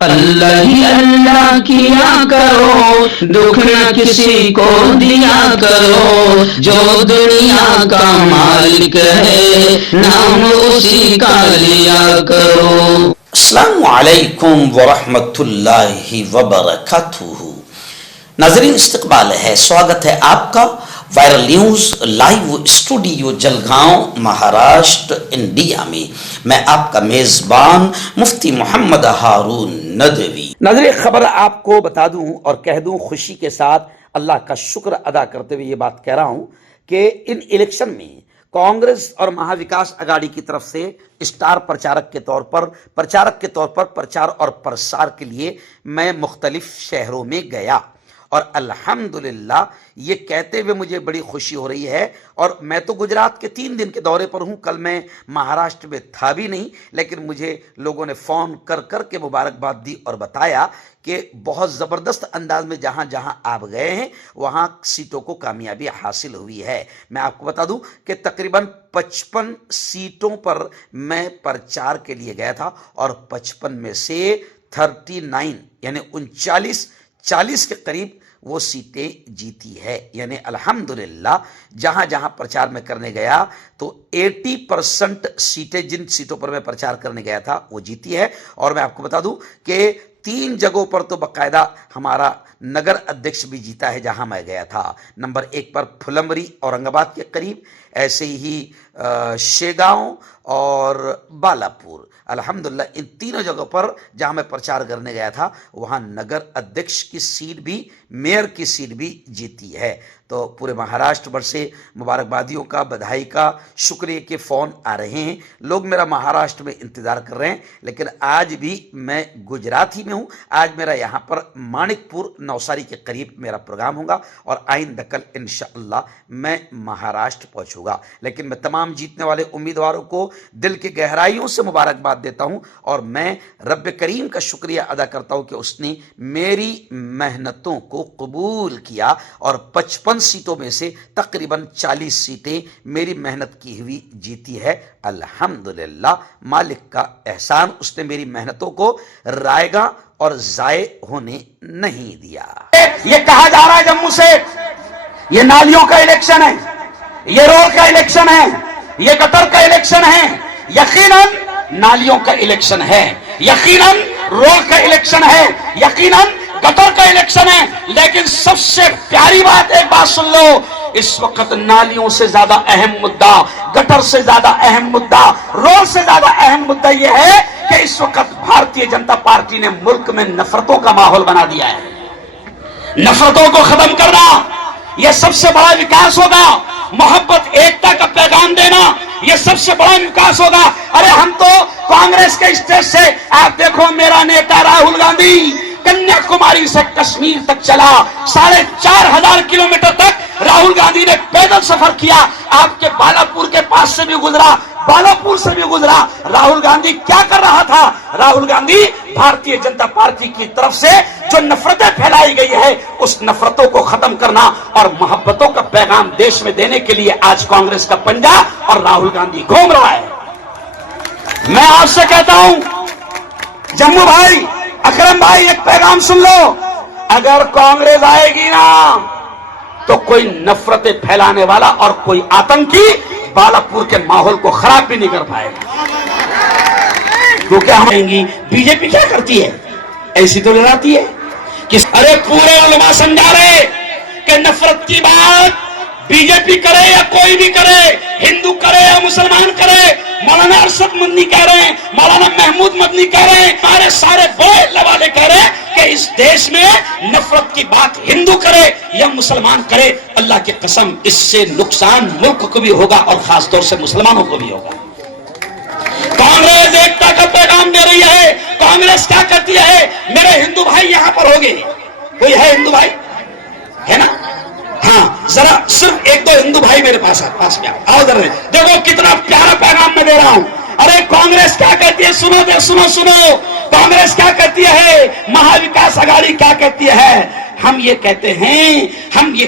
अल्लाह ही अल्लाह किया करो, दुख न किसी को दिया करो, जो दुनिया का मालिक है नाम उसी का लिया करो। अस्सलामु अलैकुम वरहमतुल्लाहि वबरकातुहू। नाज़रीन, इस्तकबाल है, स्वागत है आपका viral news live studio Jalgaon Maharashtra India में। मैं आपका मेज़बान मुफ्ती मोहम्मद हारून नदवी। नाज़रीन, खबर आपको बता दूं और कह दूं खुशी के साथ, अल्लाह का शुक्र अदा करते हुए ये बात कह रहा हूं कि इन इलेक्शन में कांग्रेस और महाविकास आघाड़ी की तरफ से स्टार प्रचारक के तौर पर प्रचार और प्रसार के लिए मैं मुख्तलिफ शहरों में गया और अल्हम्दुलिल्लाह ये कहते हुए मुझे बड़ी खुशी हो रही है। और मैं तो गुजरात के 3 दिन के दौरे पर हूं, कल मैं महाराष्ट्र में था भी नहीं, लेकिन मुझे लोगों ने फ़ोन कर कर के मुबारकबाद दी और बताया कि बहुत ज़बरदस्त अंदाज में जहां जहां आप गए हैं वहां सीटों को कामयाबी हासिल हुई है। मैं आपको बता दूं कि तकरीबन 55 सीटों पर मैं प्रचार के लिए गया था और 55 में से 39 यानी 39 के करीब वो सीटें जीती है। यानी अल्हम्दुलिल्लाह जहां जहां प्रचार में करने गया तो 80% सीटें, जिन सीटों पर मैं प्रचार करने गया था, वो जीती है। और मैं आपको बता दूं कि 3 जगहों पर तो बाकायदा हमारा नगर अध्यक्ष भी जीता है जहां मैं गया था। नंबर 1 पर फुलंबरी औरंगाबाद के करीब, ऐसे ही शेगांव और बालापुर। अल्हम्दुलिल्लाह इन तीनों जगहों पर जहां मैं प्रचार करने गया था वहां नगर अध्यक्ष की सीट भी, मेयर की सीट भी जीती है। तो पूरे महाराष्ट्र भर से मुबारकबादियों का, बधाई का, शुक्रिया के फ़ोन आ रहे हैं। लोग मेरा महाराष्ट्र में इंतज़ार कर रहे हैं, लेकिन आज भी मैं गुजरात ही में हूँ। आज मेरा यहाँ पर मानिकपुर नवसारी के करीब मेरा प्रोग्राम होगा और आइंदा कल इंशाअल्लाह मैं महाराष्ट्र पहुँचूँगा। लेकिन मैं तमाम जीतने वाले उम्मीदवारों को दिल की गहराइयों से मुबारकबाद देता हूँ और मैं रब करीम का शुक्रिया अदा करता हूँ कि उसने मेरी मेहनतों को कबूल किया और 55 सीटों में से तकरीबन 40 सीटें मेरी मेहनत की हुई जीती है। अल्हम्दुलिल्लाह, मालिक का एहसान, उसने मेरी मेहनतों को रायगा और जाये होने नहीं दिया। ये कहा जा रहा है जम्मू से, ये नालियों का इलेक्शन है, ये रोड का इलेक्शन है, ये गटर का इलेक्शन है। यकीनन नालियों का इलेक्शन है, यकीनन रोड का इलेक्शन है, यकीनन गटर का इलेक्शन है। लेकिन सबसे प्यारी बात, एक बात सुन लो, इस वक्त नालियों से ज्यादा अहम मुद्दा, गटर से ज्यादा अहम मुद्दा, रोड से ज्यादा अहम मुद्दा यह है कि इस वक्त भारतीय जनता पार्टी ने मुल्क में नफरतों का माहौल बना दिया है। नफरतों को खत्म करना, यह सबसे बड़ा विकास होगा। मोहब्बत, एकता का पैगाम देना, यह सबसे बड़ा विकास होगा। अरे हम तो कांग्रेस के स्टेज से, आप देखो मेरा नेता राहुल गांधी कन्याकुमारी से कश्मीर तक चला, 4500 किलोमीटर तक राहुल गांधी ने पैदल सफर किया। आपके बालापुर के पास से भी गुजरा, बालापुर से भी गुजरा। राहुल गांधी क्या कर रहा था? राहुल गांधी भारतीय जनता पार्टी की तरफ से जो नफरतें फैलाई गई है उस नफरतों को खत्म करना और मोहब्बतों का पैगाम देश में देने के लिए आज कांग्रेस का पंजा और राहुल गांधी घूम रहा है। मैं आपसे कहता हूं जम्मू भाई, अकरम भाई, एक पैगाम सुन लो, अगर कांग्रेस आएगी ना तो कोई नफरतें फैलाने वाला और कोई आतंकी बालापुर के माहौल को खराब भी नहीं कर पाएगा। क्योंकि हम आएंगी, बीजेपी क्या करती है? ऐसी तो डराती है कि अरे पूरे उलमा समझा रहे कि नफरत की बात बीजेपी करे या कोई भी करे, हिंदू करे या मुसलमान करे। मौलाना अरशद मदनी कह रहे हैं, मौलाना महमूद मदनी कह रहे हैं, हमारे सारे बड़े वाले कह रहे हैं कि इस देश में नफरत की बात हिंदू करे या मुसलमान करे, अल्लाह की कसम इससे नुकसान मुल्क को भी होगा और खासतौर से मुसलमानों को भी होगा। कांग्रेस एकता का पैगाम दे रही है। कांग्रेस क्या करती है? मेरे हिंदू भाई यहां पर होंगे, कोई है हिंदू भाई? है ना? हाँ, जरा सिर्फ 1-2 हिंदू भाई मेरे पास में आओ, जरा देखो कितना प्यारा पैगाम मैं दे रहा हूं। अरे कांग्रेस क्या कहती है? सुनो, कांग्रेस क्या कहती है? महाविकास आघाड़ी क्या कहती है? हम ये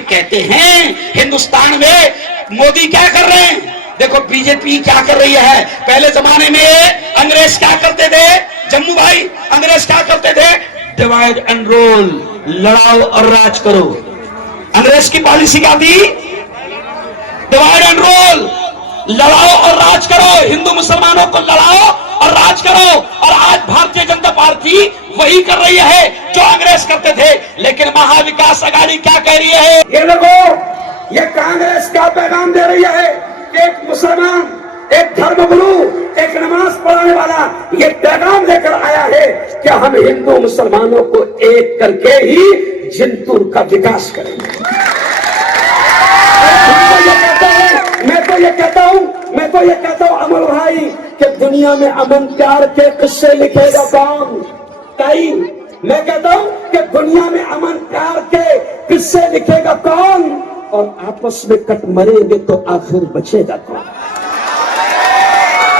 कहते हैं हिंदुस्तान में मोदी क्या कर रहे हैं? देखो बीजेपी क्या कर रही है। पहले जमाने में कांग्रेस क्या करते थे? जम्मू भाई अंग्रेज क्या करते थे? डिवाइड एंड रूल, लड़ाओ और राज करो। अंग्रेज की पॉलिसी क्या थी? डिवाइड एंड रूल, लड़ाओ और राज करो, हिंदू मुसलमानों को लड़ाओ और राज करो। और आज भारतीय जनता पार्टी वही कर रही है जो अंग्रेज करते थे। लेकिन महाविकास अघाड़ी क्या कह रही है? ये लोगों, ये कांग्रेस क्या पैगाम दे रही है? एक मुसलमान, एक धर्मगुरु, एक नमाज पढ़ाने वाला ये पैगाम लेकर आया है कि हम हिंदू मुसलमानों को एक करके ही जिंतूर का विकास करेंगे। मैं तो ये कहता हूं अमर भाई कि दुनिया में अमन प्यार के किस्से लिखेगा कौन? ताई, मैं कहता हूं कि दुनिया में अमन प्यार के किस्से लिखेगा कौन? और आपस में कट मरेंगे तो आखिर बचेगा कौन?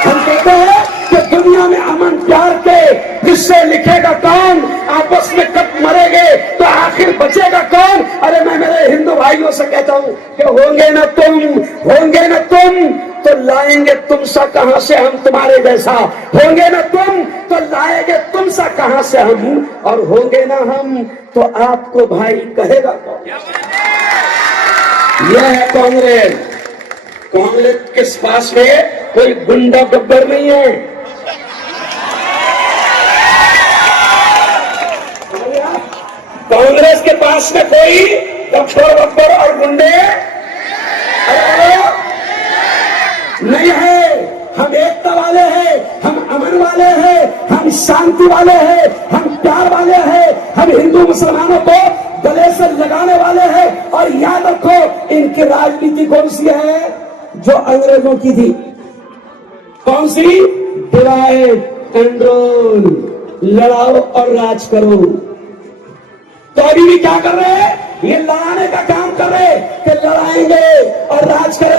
हम कहते हैं कि दुनिया में अमन प्यार के किस्से लिखेगा कौन? आपस में कट मरेंगे तो आखिर बचेगा कौन? अरे मैं मेरे हिंदू भाइयों से कहता हूं कि होंगे न तुम तो लाएंगे तुम सा कहां से हम तुम्हारे जैसा। होंगे न तुम तो लाएंगे तुम सा कहां से हम, और होंगे न हम तो आपको भाई कहेगा कौन? यह है कांग्रेस। कांग्रेस के पास में कोई गुंडा गब्बर नहीं है। कांग्रेस के पास में कोई गब्बर और गुंडे नहीं है। हम एकता वाले हैं, हम अमन वाले हैं, हम शांति वाले हैं, हम प्यार वाले हैं, हम हिंदू मुसलमानों को गले से लगाने वाले हैं। और याद रखो, इनकी राजनीति कौन सी है? जो अंग्रेजों की थी। कौन सी? डिवाइड एंड रूल, लड़ाओ और राज करो। तो अभी भी क्या कर रहे हैं? ये लड़ाने का काम कर रहे हैं कि लड़ाएंगे और राज करेंगे।